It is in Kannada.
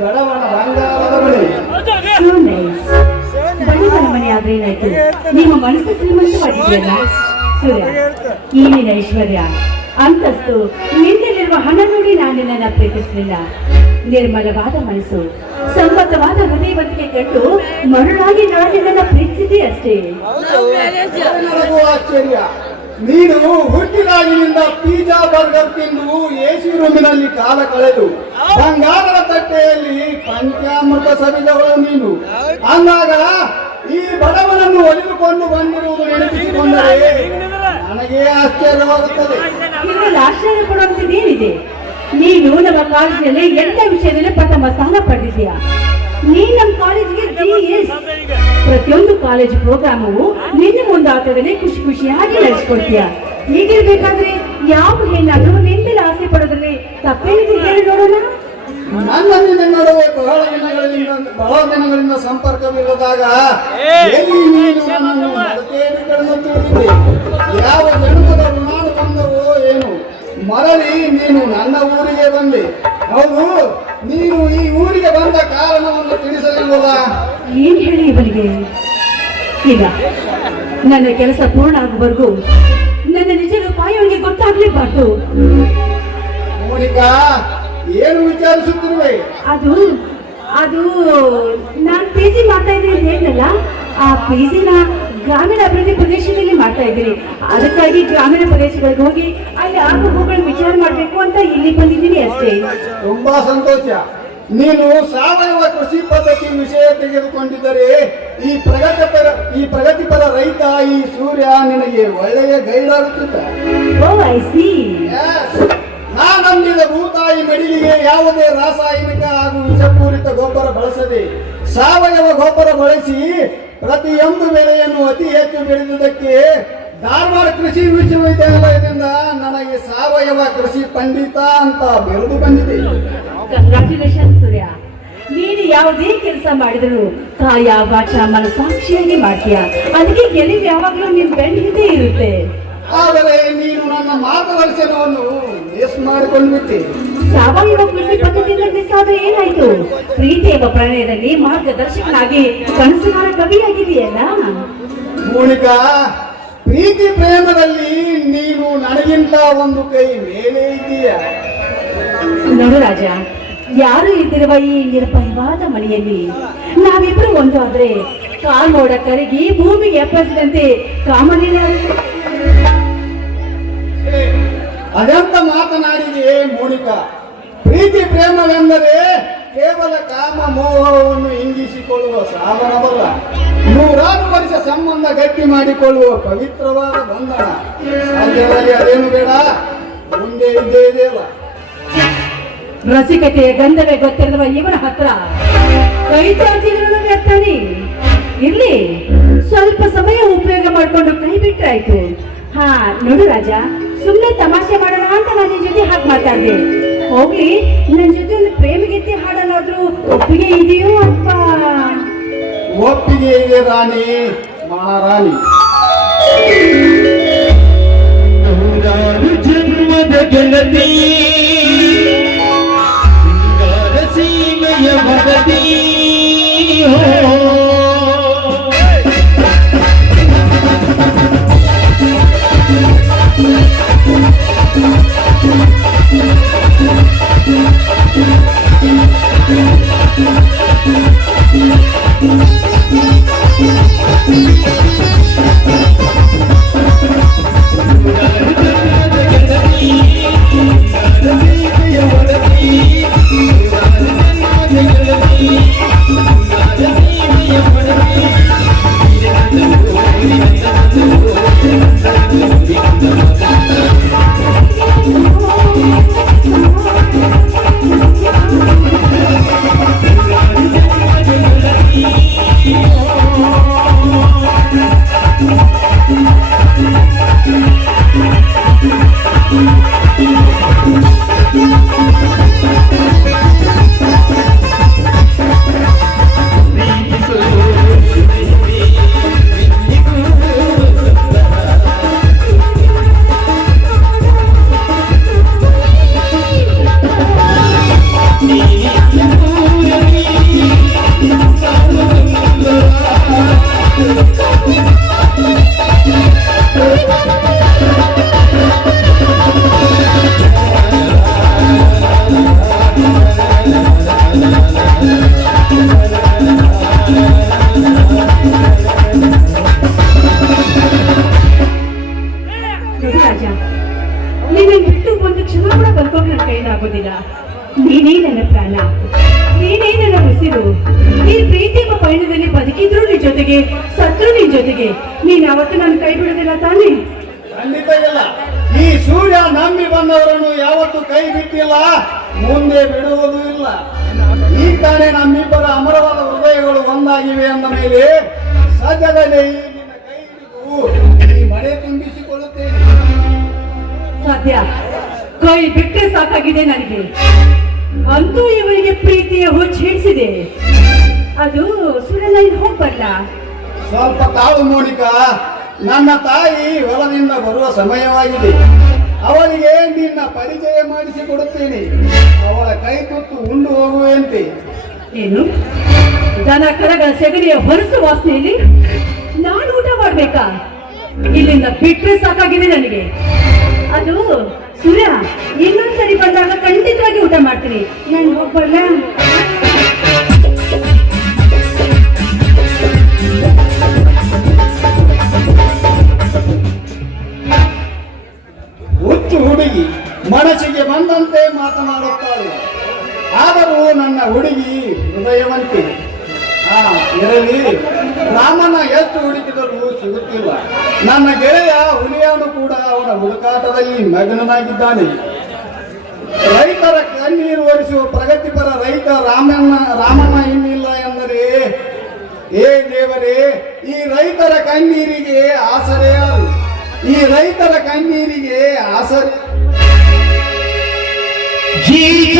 ಬಡವನ ಬಂಗಾರದ ಬಳಿ. ಬಡವನ ಮನೆ ಆದ್ರೆ ಏನಾಯ್ತು, ನಿಮ್ಮ ಮನಸ್ಸು ಶ್ರೀಮಂತವಾಗಿದೆಯಲ್ಲ ಸೂರ್ಯ. ಈ ನಿನ್ನ ಐಶ್ವರ್ಯ ಅಂತಸ್ತು ನಿನ್ನಲ್ಲಿರುವ ಹಣ ನೋಡಿ ನಾನು ನಿನ್ನನ್ನು ಪ್ರೀತಿಸಲಿಲ್ಲ. ನಿರ್ಮಲವಾದ ಮನಸ್ಸು ಸಮ್ಮತವಾದ ಹೃದಯವಂತಿಕೆ ಕಂಡು ಮರುಳಾಗಿ ನಾನು ನಿನ್ನನ್ನು ಪ್ರೀತಿಸಿದೆ ಅಷ್ಟೇ. ನನಗೂ ಆಶ್ಚರ್ಯ, ನೀನು ಹುಟ್ಟಿದಾಗಿನಿಂದ ಪಿಜ್ಜಾ ಬರ್ಗರ್ ತಿಂದು ಎಸಿ ರೂಮಿನಲ್ಲಿ ಕಾಲ ಕಳೆದು ಬಂಗಾರದ ತಟ್ಟೆಯಲ್ಲಿ ಪಂಚಾಮೃತ ಸವಿದವಳು ನೀನು. ಅಂದಾಗ ಈ ಬಡವನನ್ನು ಒಲಿದುಕೊಂಡು ಬಂದಿರುವುದು ನೆನಪಿಸಿಕೊಂಡರೆ ನನಗೆ ಆಶ್ಚರ್ಯವಾಗುತ್ತದೆ. ಇದರಲ್ಲಿ ಆಶ್ಚರ್ಯ ಪಡುವಂತದ್ದೇನಿದೆ? ನೀನು ನಮ್ಮ ಕಾಲೇಜಿನಲ್ಲಿ ಎಲ್ಲ ವಿಷಯದಲ್ಲಿ ಪ್ರಥಮ ಸ್ಥಾನ ಪಡೆದಿದ್ದೀಯಾ. ನೀ ನಮ್ಮ ಕಾಲೇಜಿಗೆ GS. ಪ್ರತಿಯೊಂದು ಕಾಲೇಜ್ ಪ್ರೋಗ್ರಾಮು ನಿನ್ನ ಮುಂದಾಟದಲ್ಲಿ ಖುಷಿ ಖುಷಿಯಾಗಿ ನಡೆಸ್ಕೊಡ್ತೀಯ. ಹೀಗಿರ್ಬೇಕಾದ್ರೆ ಯಾವ ಹೆಣ್ಣಾದ್ರೂ ನಿನ್ನೆಲ್ಲ ಆಸೆ ಪಡೋದ್ರಲ್ಲಿ ತಪ್ಪೇನಿದೆ ಹೇಳಿ ನೋಡೋಣ. ನನ್ನ ನಿನ್ನ ನಡುವೆ ಬಹಳ ದಿನಗಳಿಂದ ಸಂಪರ್ಕವಿಲ್ಲದಾಗ ಎಲ್ಲಿ ನೀನು ನನ್ನನ್ನು ಮರೆತೇನು ತಿಳಿದಿದೆ. ಯಾವ ಜನ್ಮದ ಋಣಾನು ಬಂದವೋ ಏನು ಮರಳಿ ನೀನು ನನ್ನ ಊರಿಗೆ ಬಂದೆ. ಹೌದು, ನೀನು ಈ ಊರಿಗೆ ಬಂದ ಕಾರಣವನ್ನು ತಿಳಿಸಲಿಲ್ಲವಲ್ಲ? ಏನ್ ಹೇಳಿ ಇವನಿಗೆ? ಇಲ್ಲ, ನನ್ನ ಕೆಲಸ ಪೂರ್ಣ ಆಗುವವರೆಗೂ ನನ್ನ ನಿಜ ರೂಪಾಯಿ ಅವನಿಗೆ ಗೊತ್ತಾಗ್ಲೇಬಾರ್ದು. ಮೋನಿಕಾ, ಏನು ವಿಚಾರಿಸುತ್ತಿರುವೆ? ಅದು ಅದು ನಾನ್ PG ಮಾಡ್ತಾ ಇದ್ದೀನಿ ಅಂತ ಹೇಳಿದ್ನಲ್ಲ, ಆ PGನ ಗ್ರಾಮೀಣ ಅಭಿವೃದ್ಧಿ ಪ್ರದೇಶದಲ್ಲಿ ಮಾಡ್ತಾ ಇದ್ದೀನಿ. ಅದಕ್ಕಾಗಿ ಗ್ರಾಮೀಣ ಪ್ರದೇಶಗಳಿಗೆ ಹೋಗಿ ಅಲ್ಲಿ ಆಗು ಹೋಗುಗಳ ವಿಚಾರ ಮಾಡ್ಬೇಕು ಅಂತ ಇಲ್ಲಿ ಬಂದಿದ್ದೀನಿ ಅಷ್ಟೇ. ತುಂಬಾ ಸಂತೋಷ. ನೀನು ಸಾವಯವ ಕೃಷಿ ಪದ್ಧತಿ ವಿಷಯ ತೆಗೆದುಕೊಂಡಿದ್ದರೆ ಈ ಪ್ರಗತಿಪರ ರೈತ ಈ ಸೂರ್ಯ ನಿನಗೆ ಒಳ್ಳೆಯ ಗೈಡ್ ಆಗುತ್ತಿದ್ದ. ಓ ಐ ಸಿ. ನಾನು ನಂಬಿದ ಭೂತಾಯಿ ಮಡಿಲಿಗೆ ಯಾವುದೇ ರಾಸಾಯನಿಕ ಹಾಗೂ ವಿಷಪೂರಿತ ಗೊಬ್ಬರ ಬಳಸದೆ ಸಾವಯವ ಗೊಬ್ಬರ ಬಳಸಿ ಪ್ರತಿಯೊಂದು ಬೆಳೆಯನ್ನು ಅತಿ ಹೆಚ್ಚು ಬೆಳೆದುದಕ್ಕೆ ಧಾರವಾಡ ಕೃಷಿ ವಿಶ್ವವಿದ್ಯಾಲಯದಿಂದ ನನಗೆ ಸಾವಯವ ಕೃಷಿ ಪಂಡಿತ ಅಂತ ಬಿರುದು ಬಂದಿದೆ. ಕಂಗ್ರಾಚುಲೇಷನ್ ಸೂರ್ಯ. ನೀನು ಯಾವುದೇ ಕೆಲಸ ಮಾಡಿದ್ರು ಕಾಯ ವಾಚ ಮನಸಾಕ್ಷಿಯಾಗಿ ಮಾಡ್ತೀಯ. ಅದಕ್ಕೆ ಗೆಲುವು ಯಾವಾಗಲೂ ನಿಮ್ ಬೆನ್ನ ಹಿಂದೆ ಇರುತ್ತೆ. ಆದರೆ ನೀನು ನನ್ನ ಮಾರ್ಗದರ್ಶನವನ್ನು ಮಿಸ್ ಮಾಡಿಕೊಂಡ್ಬಿಟ್ಟೆ. ಸಾವಯವ ಕೃಷಿ ಪದ್ಧತಿಯಿಂದ ಮಿಸ್ ಆದ್ರೆ ಏನಾಯ್ತು? ಪ್ರೀತಿ ಎಂಬ ಪ್ರಣಯದಲ್ಲಿ ಮಾರ್ಗದರ್ಶಕನಾಗಿ ಕನಸುಗಾರ ಕವಿಯಾಗಿದೆಯಲ್ಲ. ಮೋನಿಕಾ, ಪ್ರೀತಿ ಪ್ರೇಮದಲ್ಲಿ ನೀನು ನನಗಿಂತ ಒಂದು ಕೈ ಮೇಲೆ ಇದೀಯ. ನೋಡು ರಾಜ, ಯಾರು ಇದ್ದಿರುವ ಈ ನಿರ್ಭಯವಾದ ಮನೆಯಲ್ಲಿ ನಾವಿಬ್ರು ಒಂದು ಆದ್ರೆ ಕಾಲ್ಮೋಡ ಕರಗಿ ಭೂಮಿಗೆ ಎಪ್ಪಸಿದಂತೆ ಕಾಮನಿನ. ಅದೆಂತ ಮಾತನಾಡಿದೆ ಮೋನಿಕಾ? ಪ್ರೀತಿ ಪ್ರೇಮವೆಂದರೆ ಕೇವಲ ಕಾಮ ಮೋಹವನ್ನು ಇಂಗಿಸಿಕೊಳ್ಳುವ ಸಾಧನವಲ್ಲ, ನೂರಾರು ವರ್ಷ ಸಂಬಂಧ ಗಟ್ಟಿ ಮಾಡಿಕೊಳ್ಳುವ ಪವಿತ್ರವಾದ ಬಂಧನ. ಸಾಧ್ಯದಲ್ಲಿ ಅದೇನು ಬೇಡ, ಮುಂದೆ ಇದ್ದೇ ಇದೆಯಲ್ಲ. ರಸಿಕತೆಯ ಗಂಧವೇ ಗೊತ್ತಿರುವ ಇವನ ಹತ್ರ ಕೈ ಚಾಚಿಗಳನ್ನು ವ್ಯಕ್ತಾನೆ ಇರ್ಲಿ. ಸ್ವಲ್ಪ ಸಮಯ ಉಪಯೋಗ ಮಾಡಿಕೊಂಡು ಕೈ ಬಿಟ್ರಾಯ್ತು. ಹಾ ನೋಡು ರಾಜ, ಸುಮ್ಮನೆ ತಮಾಷೆ ಮಾಡೋಣ ಅಂತ ನಾನು ನಿನ್ ಜೊತೆ ಹಾಗೆ ಮಾತಾಡ್ದೆ. ಹೋಗ್ಲಿ, ನನ್ನ ಜೊತೆ ಒಂದು ಪ್ರೇಮಗೀತೆ ಹಾಡೋನಾದ್ರೂ ಒಪ್ಪಿಗೆ ಇದೆಯೋ ಅಥವಾ? ಒಪ್ಪಿಗೆ ಇದೆ ರಾಣಿ, ಮಹಾರಾಣಿ. ನೂರಾರು ಜನ್ಮದ ಗೆಳತಿ, ಸಿಂಗಾರ ಸೀಮೆಯ ಭಗತಿ. ನೀನ್ ಅವತ್ತು ನನ್ನ ಕೈ ಬಿಡುದಿಲ್ಲ ತಾನೇ? ಖಂಡಿತ ಇಲ್ಲ. ಈ ಸೂರ್ಯ ನಂಬಿ ಬಂದವರನ್ನು ಯಾವತ್ತೂ ಕೈ ಬಿಟ್ಟಿಲ್ಲ, ಮುಂದೆ ಬಿಡುವುದೂ ಇಲ್ಲ. ಈಗ ತಾನೇ ನಮ್ಮಿಬ್ಬರ ಅಮರವಾದ ಹೃದಯಗಳು ಒಂದಾಗಿವೆ ಅಂದ ಮೇಲೆ ಸದ್ಯದಲ್ಲೇ ಈ ನಿನ್ನ ಕೈ ಹಿಡಿದು ಈ ಮಳೆ ತುಂಬಿಸಿಕೊಳ್ಳುತ್ತೇನೆ. ಸದ್ಯ ಕೈ ಬಿಟ್ಟರೆ ಸಾಕಾಗಿದೆ ನನಗೆ. ಅಂತೂ ಇವರಿಗೆ ಪ್ರೀತಿಯ ಹುಚ್ಚು ಹಿಡಿಸಿದೆ. ಅದು ಸುಳ್ಳಲ್ಲಿ ಹೋಗ್ಬರ್ಲ. ಸ್ವಲ್ಪ ತಾಳು ಮೋನಿಕಾ, ನನ್ನ ತಾಯಿ ಹೊಲದಿಂದ ಬರುವ ಸಮಯವಾಗಿದೆ. ಅವಳಿಗೆ ನಿನ್ನ ಪರಿಚಯ ಮಾಡಿಸಿಕೊಡುತ್ತೇನೆ. ಅವಳ ಕೈ ತುತ್ತು ಉಂಡು ಹೋಗುವಂತೆ. ಏನು ದನ ಕರಗಳ ಸೆಗಣಿಯ ಹೊರಸು ವಾಸನೆಯಲ್ಲಿ ನಾನು ಊಟ ಮಾಡ್ಬೇಕಾ? ಇಲ್ಲಿಂದ ಬಿಟ್ರೆ ಸಾಕಾಗಿದೆ ನನಗೆ. ಅದು ಸೂರ್ಯ ಇನ್ನೊಂದ್ಸರಿ ಬಂದಾಗ ಖಂಡಿತವಾಗಿ ಊಟ ಮಾಡ್ತೀನಿ. ನಾನು ಹೋಗ್ಬರ್ಲ? ಹುಚ್ಚು ಹುಡುಗಿ ಮನಸ್ಸಿಗೆ ಬಂದಂತೆ ಮಾತನಾಡುತ್ತಾಳೆ. ಆದರೂ ನನ್ನ ಹುಡುಗಿ ಹೃದಯವಂತೆ. ಇರಲಿ, ರಾಮನ ಎಷ್ಟು ಹುಡುಕಿದರೂ ಸಿಗುತ್ತಿಲ್ಲ. ನನ್ನ ಗೆಳೆಯ ಹುಲಿಯಾನು ಕೂಡ ಅವನ ಹುಡುಕಾಟದಲ್ಲಿ ಮಗ್ನನಾಗಿದ್ದಾನೆ. ರೈತರ ಕಣ್ಣೀರು ಒರೆಸುವ ಪ್ರಗತಿಪರ ರೈತ ರಾಮನ ಇನ್ನಿಲ್ಲ ಎಂದರೆ, ಏ ದೇವರೇ, ಈ ರೈತರ ಕಣ್ಣೀರಿಗೆ ಆಸರೆ ಯಾರು? ಈ ರೈತರ ಕಣ್ಣೀರಿಗೆ ಆಸರೆ ಜೀತ